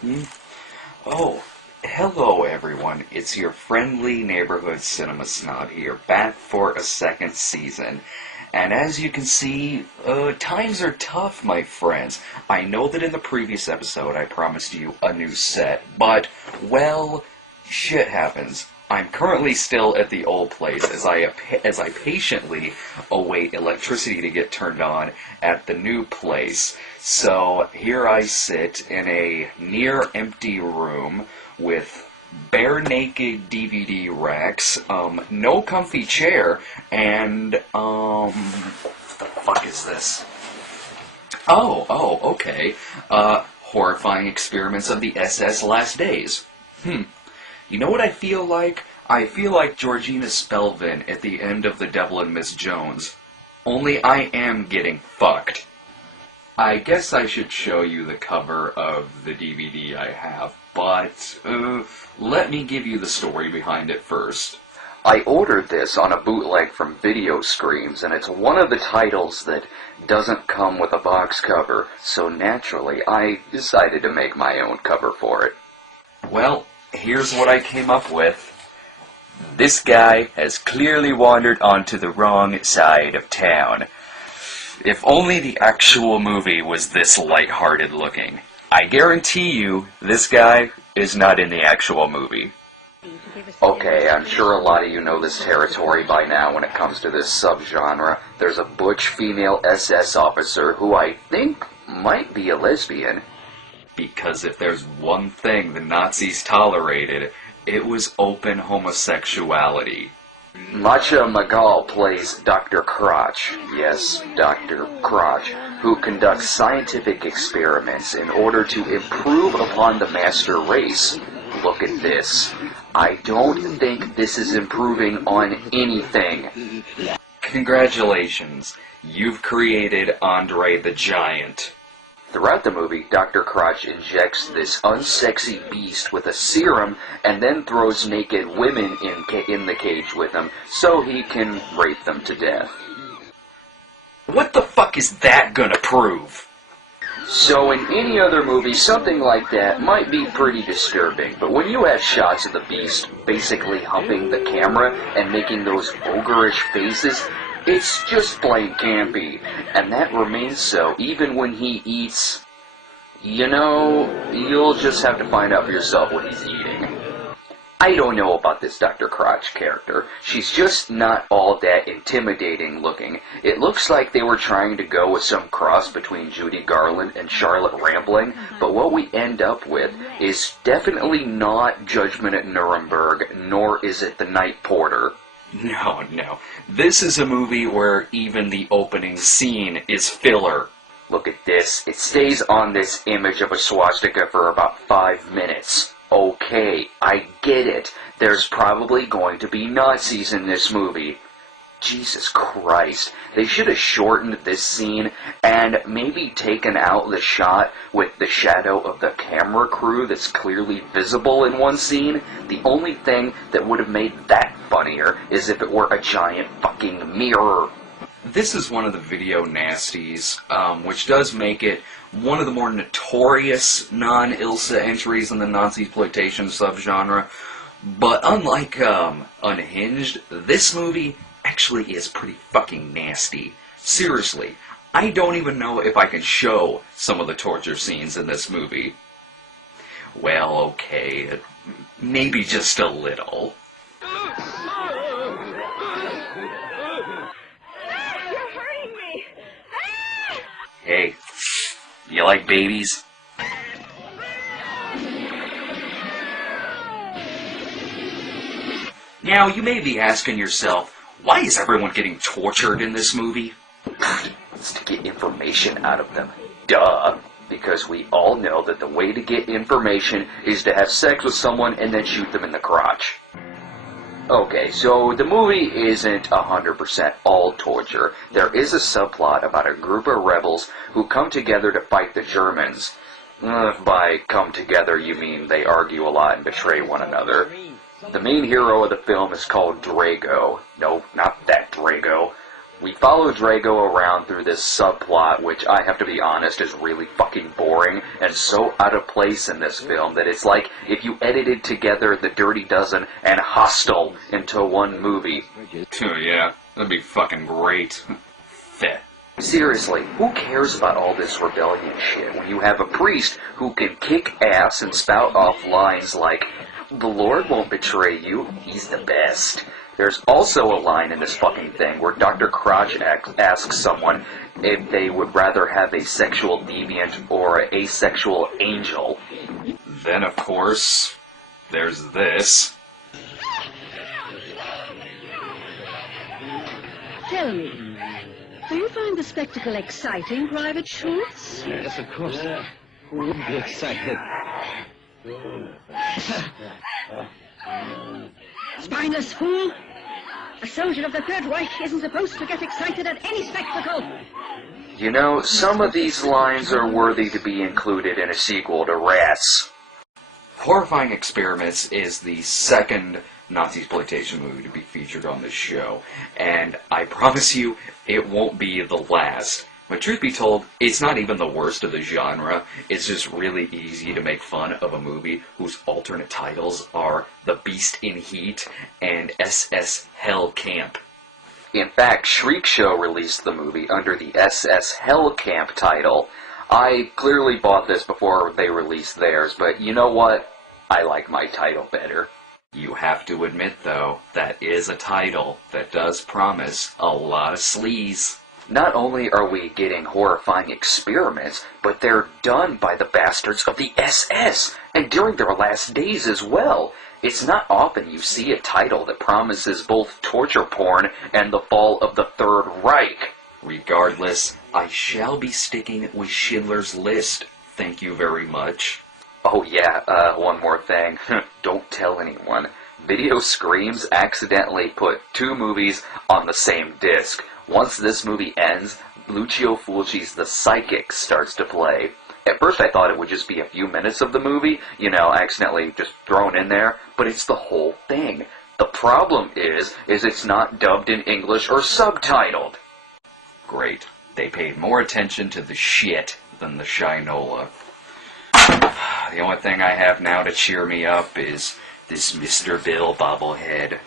Hmm? Oh, hello everyone. It's your friendly neighborhood cinema snob here, back for a second season. And as you can see, times are tough, my friends. I know that in the previous episode I promised you a new set, but, well, shit happens. I'm currently still at the old place as I patiently await electricity to get turned on at the new place. So here I sit in a near empty room with bare naked DVD racks, no comfy chair, and the fuck is this? Okay. Horrifying experiments of the SS Last Days. You know what I feel like? I feel like Georgina Spelvin at the end of The Devil and Miss Jones. Only I am getting fucked. I guess I should show you the cover of the DVD I have, but let me give you the story behind it first. I ordered this on a bootleg from Video Screams, and it's one of the titles that doesn't come with a box cover, so naturally I decided to make my own cover for it. Well, here's what I came up with. This guy has clearly wandered onto the wrong side of town. If only the actual movie was this lighthearted looking. I guarantee you, this guy is not in the actual movie. Okay, I'm sure a lot of you know this territory by now when it comes to this subgenre. There's a butch female SS officer who I think might be a lesbian. Because if there's one thing the Nazis tolerated, it was open homosexuality. Macha Magal plays Dr. Crotch, yes, Dr. Crotch, who conducts scientific experiments in order to improve upon the master race. Look at this. I don't think this is improving on anything. Congratulations, you've created Andre the Giant. Throughout the movie, Dr. Crotch injects this unsexy beast with a serum and then throws naked women in the cage with him so he can rape them to death. What the fuck is that gonna prove? So in any other movie, something like that might be pretty disturbing, but when you have shots of the beast basically humping the camera and making those ogreish faces, it's just plain campy, and that remains so even when he eats. You know, you'll just have to find out for yourself what he's eating. I don't know about this Dr. Crotch character. She's just not all that intimidating looking. It looks like they were trying to go with some cross between Judy Garland and Charlotte Rampling, but what we end up with is definitely not Judgment at Nuremberg, nor is it The Night Porter. No. This is a movie where even the opening scene is filler. Look at this. It stays on this image of a swastika for about 5 minutes. Okay, I get it. There's probably going to be Nazis in this movie. Jesus Christ. They should have shortened this scene and maybe taken out the shot with the shadow of the camera crew that's clearly visible in one scene. The only thing that would have made that funnier is if it were a giant fucking mirror. This is one of the video nasties, which does make it one of the more notorious non-ILSA entries in the Nazi-exploitation subgenre. But unlike Unhinged, this movie actually is pretty fucking nasty. Seriously, I don't even know if I can show some of the torture scenes in this movie. Well, okay, maybe just a little. You're hurting me! Hey, you like babies? Now, you may be asking yourself, why is everyone getting tortured in this movie? It's to get information out of them. Duh. Because we all know that the way to get information is to have sex with someone and then shoot them in the crotch. Okay, so the movie isn't 100% all torture. There is a subplot about a group of rebels who come together to fight the Germans. By come together, you mean they argue a lot and betray one another. The main hero of the film is called Drago. No, not that Drago. We follow Drago around through this subplot, which I have to be honest is really fucking boring and so out of place in this film that it's like if you edited together The Dirty Dozen and Hostel into one movie. Oh yeah, that'd be fucking great. Feh. Seriously, who cares about all this rebellion shit when you have a priest who can kick ass and spout off lines like, "The Lord won't betray you, he's the best." There's also a line in this fucking thing where Dr. Crotch asks someone if they would rather have a sexual deviant or an asexual angel. Then, of course, there's this. Tell me, do you find the spectacle exciting, Private Schultz? Yes, of course. Who wouldn't be excited? Spineless fool! A soldier of the Third Reich isn't supposed to get excited at any spectacle! You know, some of these lines are worthy to be included in a sequel to Rats. Horrifying Experiments is the second Nazi-exploitation movie to be featured on this show, and I promise you, it won't be the last. But truth be told, it's not even the worst of the genre. It's just really easy to make fun of a movie whose alternate titles are The Beast in Heat and SS Hell Camp. In fact, Shriek Show released the movie under the SS Hell Camp title. I clearly bought this before they released theirs, but you know what? I like my title better. You have to admit, though, that is a title that does promise a lot of sleaze. Not only are we getting horrifying experiments, but they're done by the bastards of the SS, and during their last days as well. It's not often you see a title that promises both torture porn and the fall of the Third Reich. Regardless, I shall be sticking with Schindler's List. Thank you very much. Oh yeah, one more thing. Don't tell anyone. Video Screams accidentally put two movies on the same disc. Once this movie ends, Lucio Fulci's The Psychic starts to play. At first I thought it would just be a few minutes of the movie, accidentally just thrown in there, but it's the whole thing. The problem is it's not dubbed in English or subtitled. Great. They paid more attention to the shit than the shinola. The only thing I have now to cheer me up is this Mr. Bill bobblehead.